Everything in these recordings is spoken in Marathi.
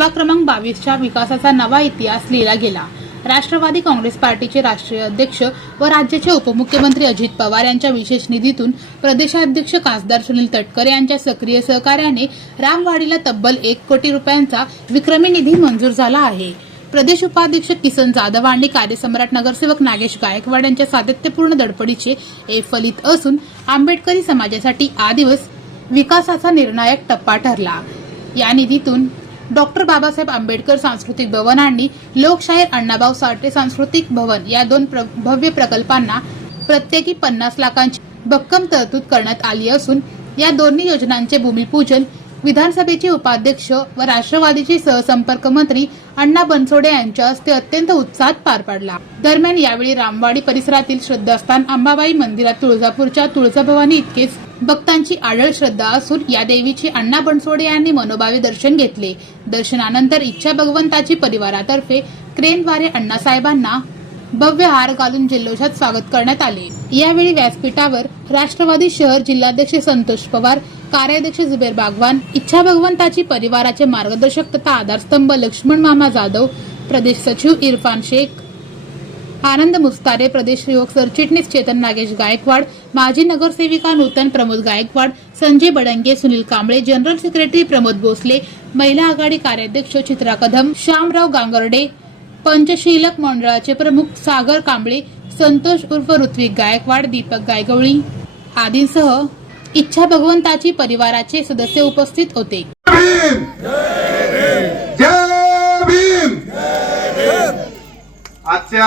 प्रभाग क्रमांक 22च्या विकासाचा नवा इतिहास लिहिला गेला। राष्ट्रवादी काँग्रेस पार्टीचे राष्ट्रीय अध्यक्ष व राज्याचे उपमुख्यमंत्री अजित पवार यांच्या विशेष निधीतून प्रदेशाध्यक्ष खासदार सुनील तटकरे यांच्या सक्रिय सहकार्याने रामवाडीला तब्बल 1 कोटी रुपयांचा विक्रमी निधी मंजूर झाला आहे। प्रदेश उपाध्यक्ष किसन जाधव आणि कार्यसम्राट नगरसेवक नागेश गायकवाड यांच्या सातत्यपूर्ण धडपडीचे हे फलित असून आंबेडकरी समाजासाठी हा दिवस विकासाचा निर्णायक टप्पा ठरला। या निधीतून डॉक्टर बाबासाहेब आंबेडकर सांस्कृतिक भवन आणि लोकशाहीर अण्णाभाऊ साठे सांस्कृतिक भवन या दोन भव्य प्रकल्पांना प्रत्येकी 50 लाखांची भक्कम तरतूद करण्यात आली असून या दोन्ही योजनांचे भूमिपूजन विधानसभेचे उपाध्यक्ष व राष्ट्रवादीचे सहसंपर्क मंत्री अण्णा बनसोडे यांच्या हस्ते अत्यंत उत्साहात पार पडला। दरम्यान यावेळी रामवाडी परिसरातील श्रद्धास्थान अंबाबाई मंदिरात तुळजापूरच्या तुळजाभवानी इतकेच भक्तांची आढळ श्रद्धा असून या देवीचे अण्णा बनसोडे यांनी मनोभावे दर्शन घेतले। दर्शनानंतर इच्छा भगवंताची परिवारातर्फे क्रेनद्वारे अण्णासाहेबांना भव्य हार घालून जल्लोषात स्वागत करण्यात आले। यावेळी व्यासपीठावर राष्ट्रवादी शहर जिल्हाध्यक्ष संतोष पवार, कार्याध्यक्ष जुबेर बागवान, इच्छा भगवंताची परिवाराचे मार्गदर्शक तथा आधारस्तंभ लक्ष्मण मामा जाधव, प्रदेश सचिव इरफान शेख, आनंद मुस्तारे, प्रदेश युवक सरचिटणीस चेतन नागेश गायकवाड, माजी नगरसेविका नूतन प्रमोद गायकवाड, संजय बडंगे, सुनील कांबळे, जनरल सेक्रेटरी प्रमोद भोसले, महिला आघाडी कार्याध्यक्ष चित्रा कदम, श्यामराव गांगर्डे, पंचशीलक मंडळाचे प्रमुख सागर कांबळे, संतोष उर्फ ऋत्विक गायकवाड, दीपक गायगवळी आदींसह इच्छा भगवंताची परिवाराचे सदस्य उपस्थित होते। आजच्या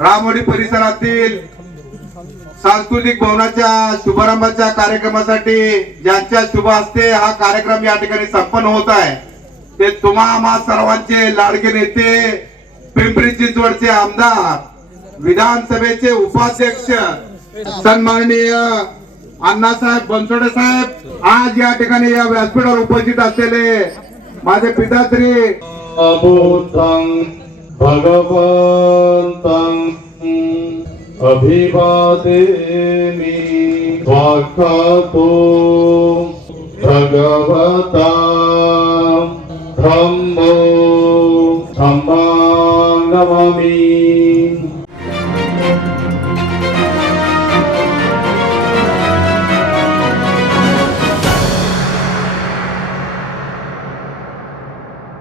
रामवाडी परिसरातील सांस्कृतिक भवनाच्या शुभारंभाच्या कार्यक्रमासाठी ज्यांच्या शुभ हस्ते हा कार्यक्रम या ठिकाणी संपन्न होत आहे ते तुम्हा सर्वांचे लाडके नेते, पिंपरी चिंचवडचे आमदार, विधानसभेचे उपाध्यक्ष सन्माननीय अण्णासाहेब बनसोडे साहेब, आज या ठिकाणी या व्यासपीठावर उपस्थित असलेले माझे पिताश्री अबोधं भगवन्तं अभिवादेमि वाक्कातो भगवता धम्मो धम्मां नमामि।